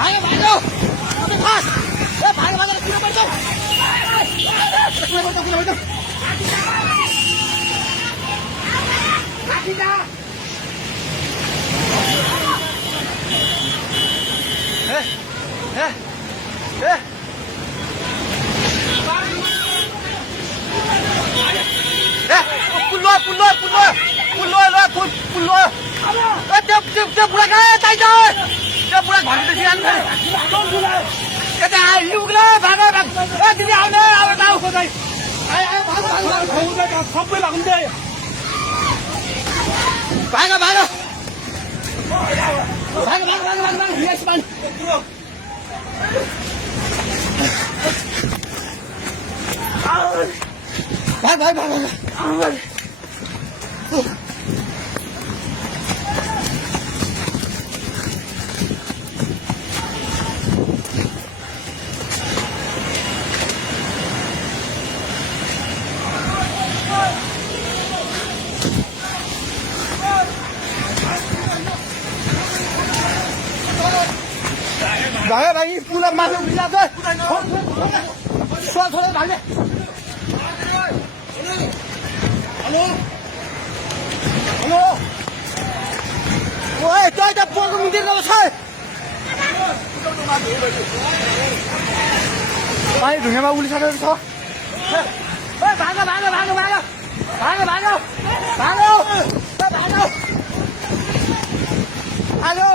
भाग्यो भाग्यो फास ए भाग्यो भाग्यो किन पर्छ त्यो बुढा कहाँ चाहिन्छ त्यो बुढा घरको सिरान यता आइलुग्ला भाग भाग दिदी आउने अब आऊ खोज्दै सबै भाग्दै भाग भाग भाग भाग भाग भाग भाग यस मान भाग भाग भाग भागे भागी पुला माथि उभिला छ छोरा छोरा भागे हेलो हेलो ओए त्यो त पोको मन्दिर गएको छ पानी ढुङ्गामा उलिसकेको छ ओए भागो भागो भागो भागो भागो भागो भागो भागो हेलो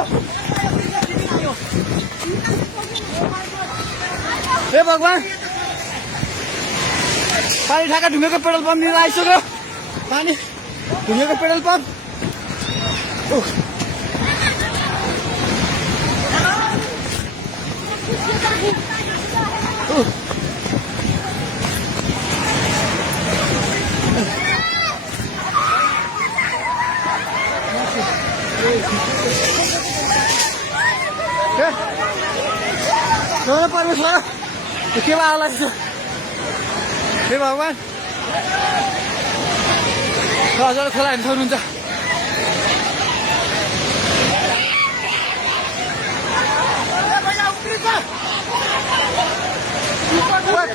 हे भगवान पानी ठाका ढुङ्गेको पेट्रोल पम्प लिएर आइसक्यो पानी ढुङ्गेको पेट्रोल पम्प परमेश्वर के आला हे भगवान हजुर खोला हेर्नु सक्नुहुन्छ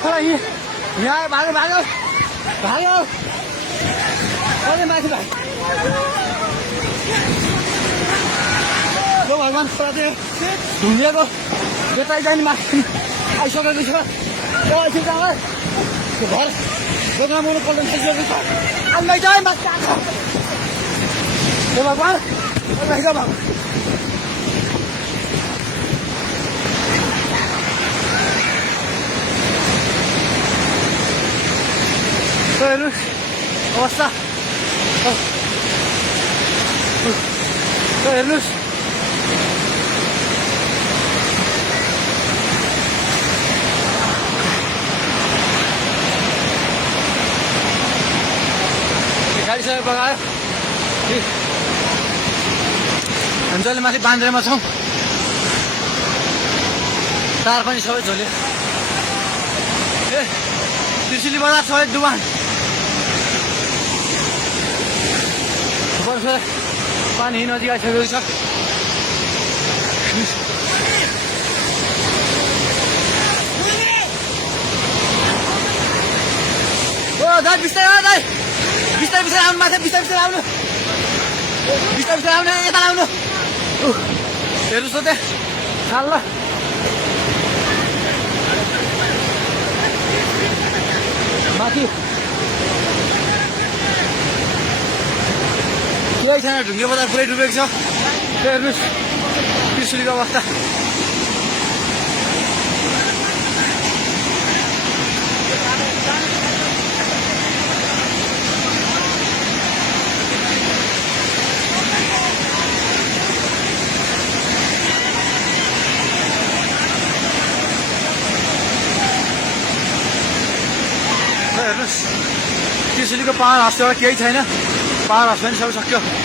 खोला यहाँ भाग्यो भाग्यो भाग्यो कहिले माथि भाग्यो भगवान खोला चाहिँ ढुङ्गिएको बेटाइ जाने माथि आइसकेको छ एकछिन घर दोकान बनाउनु पर्ने थालिसकेको छ अन्दै चाहिँ माथि आएको हे भगवान भगवान हेर्नुहोस् अवस्था हेर्नुहोस् गाडीसँग बगायो हामी जहिले माथि बान्द्रेमा छौँ तार पनि सबै झोल्यो ए त्रिशुली बजार सबै डुबान पानी नजिक आइसकेको छ ओ दाइ बिस्तारै दाइ बिस्तारै बिस्तारै आउनु माथि बिस्तारै बिस्तारै आउनु बिस्तारै बिस्तारै आउनु यता आउनु हेर्नुहोस् त त्यहाँ ल माथि केही छैन ढुङ्गे बजार पुरै डुबेको छ हेर्नुहोस् त्रिशुलीको अवस्था हेर्नुहोस् त्रिशुलीको पाहाड हाउसबाट केही छैन पाहाड हाउस पनि सबै सक्यो